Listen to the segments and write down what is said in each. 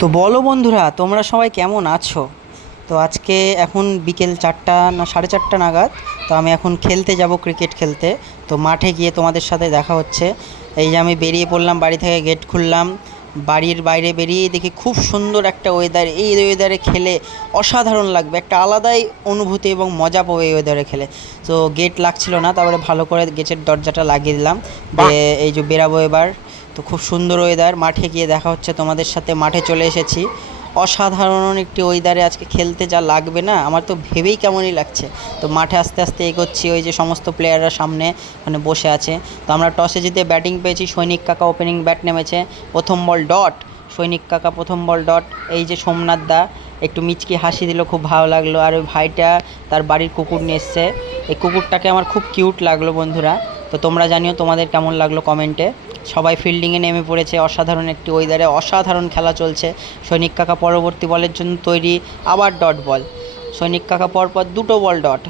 তো বলো বন্ধুরা, তোমরা সবাই কেমন আছো? তো আজকে এখন বিকেল 4টা না 4:30 নাগাদ। তো আমি এখন খেলতে যাব, ক্রিকেট খেলতে। তো মাঠে গিয়ে তোমাদের সাথে দেখা হচ্ছে। এই যে আমি বেরিয়ে পড়লাম, বাড়ি থেকে গেট খুললাম, বাড়ির বাইরে বেরিয়ে দেখি খুব সুন্দর একটা ওয়েদার। এই ওয়েদারে খেলে অসাধারণ লাগবে, একটা আলাদাই অনুভূতি এবং মজা পাবো এই ওয়েদারে খেলে। তো গেট লাগছিল না, তারপরে ভালো করে গেটের দরজাটা লাগিয়ে দিলাম। যে এই যে বেরাবো এবার। তো খুব সুন্দর ওয়েদার, মাঠে গিয়ে দেখা হচ্ছে তোমাদের সাথে। মাঠে চলে এসেছি। অসাধারণ একটি ওয়েদারে আজকে খেলতে যা লাগবে না, আমার তো ভেবেই কেমনই লাগছে। তো মাঠে আস্তে আস্তে এগোচ্ছি, ওই যে সমস্ত প্লেয়াররা সামনে মানে বসে আছে। তো আমরা টসে জিতে ব্যাটিং পেয়েছি, সৈনিক কাকা ওপেনিং ব্যাট নেমেছে। প্রথম বল ডট, সৈনিক কাকা প্রথম বল ডট। এই যে সোমনাথ দা একটু মিচকি হাসি দিল, খুব ভালো লাগলো। আর ওই ভাইটা তার বাড়ির কুকুর নিয়ে এসছে, এই কুকুরটাকে আমার খুব কিউট লাগলো বন্ধুরা। তো তোমরা জানিও তোমাদের কেমন লাগলো কমেন্টে। সবাই ফিল্ডিংয়ে নেমে পড়েছে, অসাধারণ একটি ওয়েদারে অসাধারণ খেলা চলছে। সৈনিক কাকা পরবর্তী বলের জন্য তৈরি, আবার ডট বল। সৈনিক কাকা পরপর দুটো বল ডট।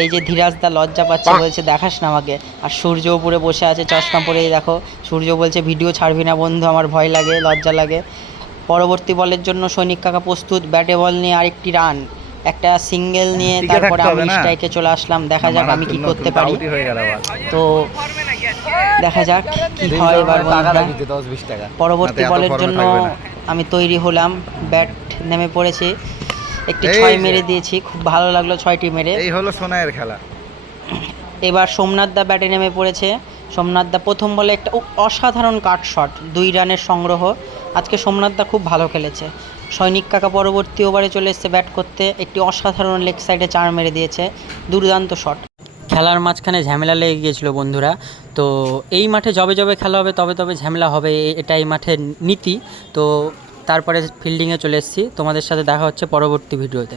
এই যে ধীরাজ দা লজ্জা পাচ্ছে, বলছে দেখাস না আমাকে। আর সূর্য উপরে বসে আছে চশমা পরেই, দেখো সূর্য বলছে ভিডিও ছাড়বি না বন্ধু, আমার ভয় লাগে, লজ্জা লাগে। পরবর্তী বলের জন্য সৈনিক কাকা প্রস্তুত, ব্যাটে বল নিয়ে আরেকটি রান, একটা সিঙ্গেল নিয়ে তারপরে আমি স্ট্রাইকে চলে আসলাম। দেখা যাক আমি কি করতে পারি। তো দেখা যাক কি হয় এবার বন্ধুরা। পরবর্তী বলের জন্য আমি তৈরি হলাম, ব্যাট নেমে পড়েছি, একটি 6 মেরে দিয়েছি, খুব ভালো লাগলো 6টি মেরে। এই হলো সোনাইয়ের খেলা। এবার সোমনাথ দা ব্যাটে নেমে পড়েছে। সোমনাথ দা প্রথম বলে একটা অসাধারণ কাট শট, 2 রানের সংগ্রহ। আজকে সোমনাথ দা খুব ভালো খেলেছে। সৈনিক কাকা পরবর্তী ওভারে চলে এসেছে ব্যাট করতে, একটি অসাধারণ লেগ সাইডে 4 মেরে দিয়েছে, দুর্দান্ত শট। খেলার মাঝখানে ঝামেলা লেগে গিয়েছিল বন্ধুরা। তো এই মাঠে যবে যবে খেলা হবে তবে তবে ঝামেলা হবে, এটা এই মাঠের নীতি। তো তারপরে ফিল্ডিংয়ে চলে এসেছি, তোমাদের সাথে দেখা হচ্ছে পরবর্তী ভিডিওতে।